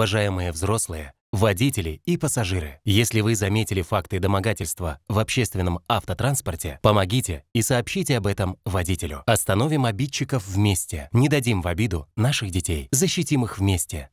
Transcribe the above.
Уважаемые взрослые, водители и пассажиры, если вы заметили факты домогательства в общественном автотранспорте, помогите и сообщите об этом водителю. Остановим обидчиков вместе, не дадим в обиду наших детей, защитим их вместе.